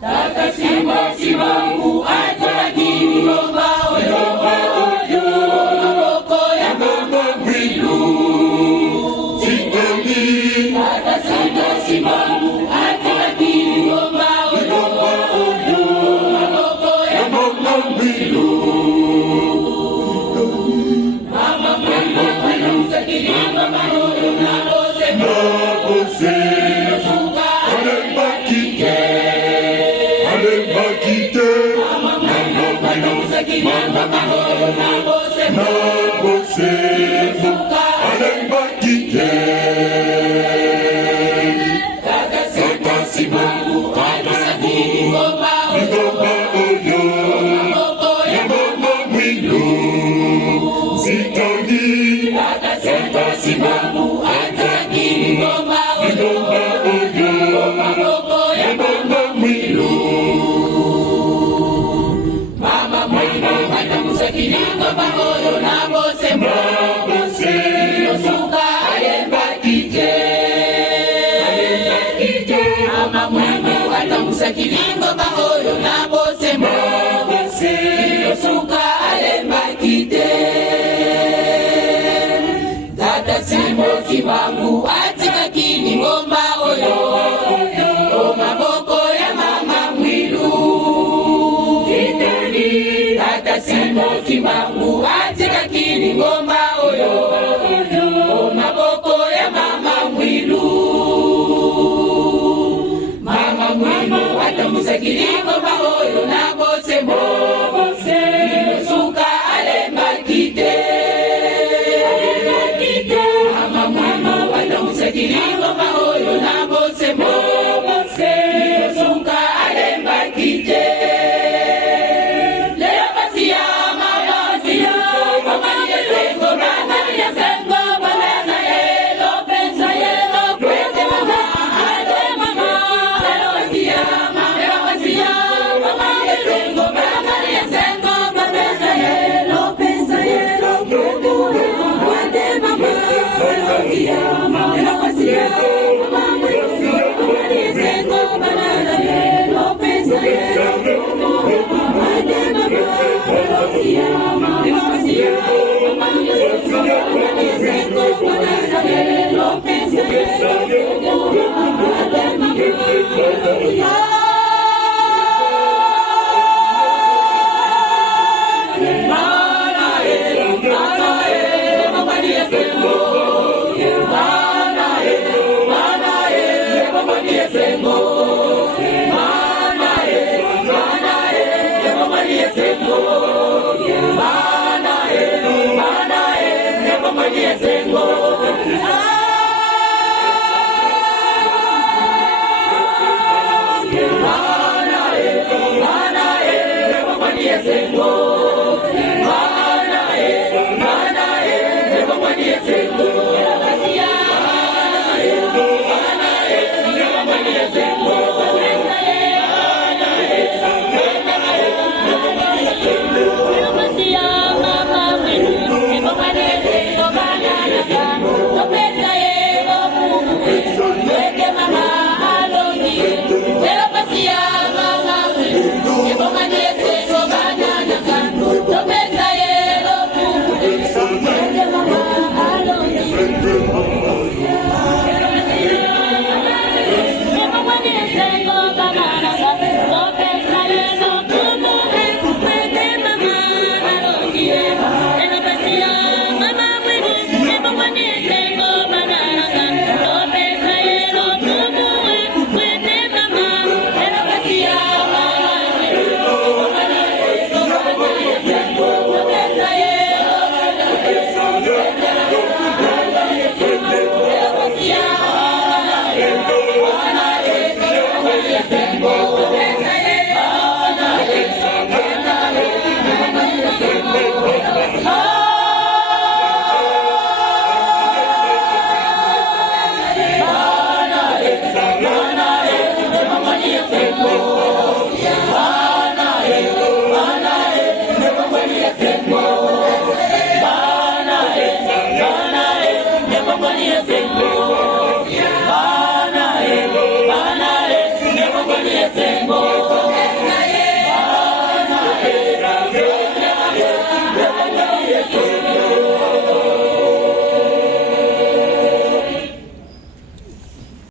Taka simba simangu atakini ngomba oyo oyo maboko ya mama mwilu zitoni. Taka simba simangu atakini ngomba oyo oyo maboko ya mama mwilu. Mama mwilu atamsakili ngomba oyo nabose nabose suka alembakike alembakite. Mama mwilu atamsakili ngomba oyo nabose nabose suka alembakike. Taka simangu atakini ngomba oyo oyo maboko ya mama mwilu zitoni. Taka simangu atakini ngomba oyo oyo maboko ya mama mwilu. Mama mwilu atamusakili ngomba oyo nabose nabose suka alembakike. Mama mwilu atamusakili ngomba oyo nabose nabose suka alembakite. Tata simoki wangu atikakini ngomba oyo o maboko ya mama mwilu. Tata simoki wangu atikakini ngomba oyo o maboko ya mama mwilu. Mama mwilu atamusakili ngomba oyo nabose mbose suka alembakite. Mama mwilu atamusakili ngomba oyo nabose mbose suka alembakite. Leo basi ya mama siya mama yesengo mama yesengo banana yelo pesa yelo kwete mama ale mama. Leo basi ya mama yesengo mama yesengo banana yelo pesa yelo kwete mama. Leo basi ya mama yesengo banana yelo pesa yelo kwete mama. Tengo